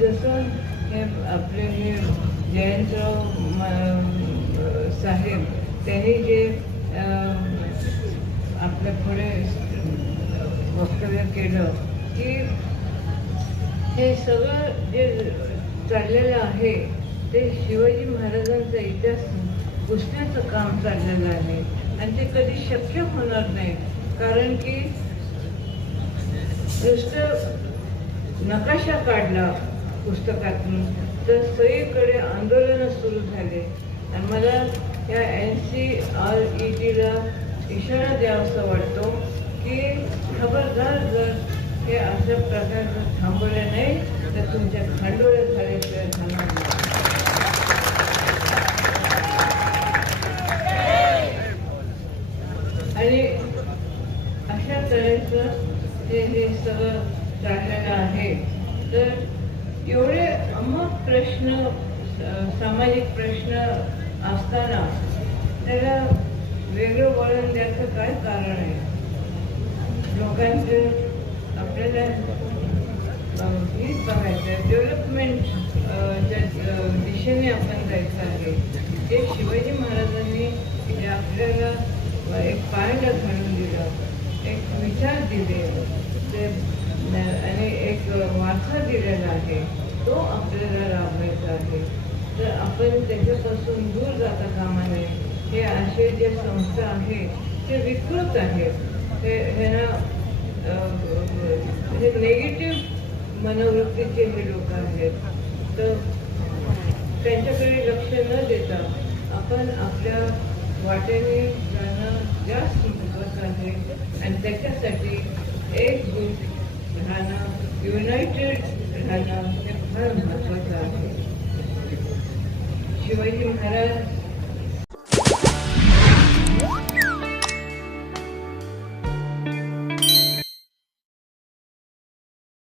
जसं हे आपले हे जयंतराव साहेब त्यांनी जे आपल्या पुढे वक्तव्य केलं की हे सगळं जे चाललेलं आहे ते शिवाजी महाराजांचा इतिहास पुसण्याचं काम चाललेलं आहे आणि ते कधी शक्य होणार नाही. कारण की नुसतं नकाशा काढला पुस्तकातून तर सगळीकडे आंदोलनं सुरू झाले. आणि मला या NCRETला इशारा द्यावासा वाटतो की खबरदार जर हे अशा प्रकारचं थांबवले नाही तर तुमच्या खांडोळ्या झाल्याशिवाय थांबणार नाही. आणि अशा तऱ्हेचं हे सगळं चाललेलं आहे. तर एवढे अमुक प्रश्न सामाजिक प्रश्न असताना त्याला वेगळं वळण द्यायचं काय कारण आहे? लोकांचं आपल्याला हीच बघायचं आहे, डेव्हलपमेंटच्या दिशेने आपण जायचं आहे. जे शिवाजी महाराजांनी जे आपल्याला एक पायाला घालून दिलं, एक विचार दिले ते आणि एक वारसा दिलेला आहे तो आपल्याला राबवायचा आहे. तर आपण त्याच्यापासून दूर जाता कामा नये. हे असे जे संस्था आहेत ते विकृत आहेत. ह्यांना हे नेगेटिव्ह मनोवृत्तीचे हे लोक आहेत. तर त्यांच्याकडे लक्ष न देता आपण आपल्या वाटेने जाणं जास्त महत्त्वाचं आहे. आणि त्याच्यासाठी एकजूट राहणं, युनायटेड राहणं हे फार महत्त्वाचं आहे. शिवाजी महाराज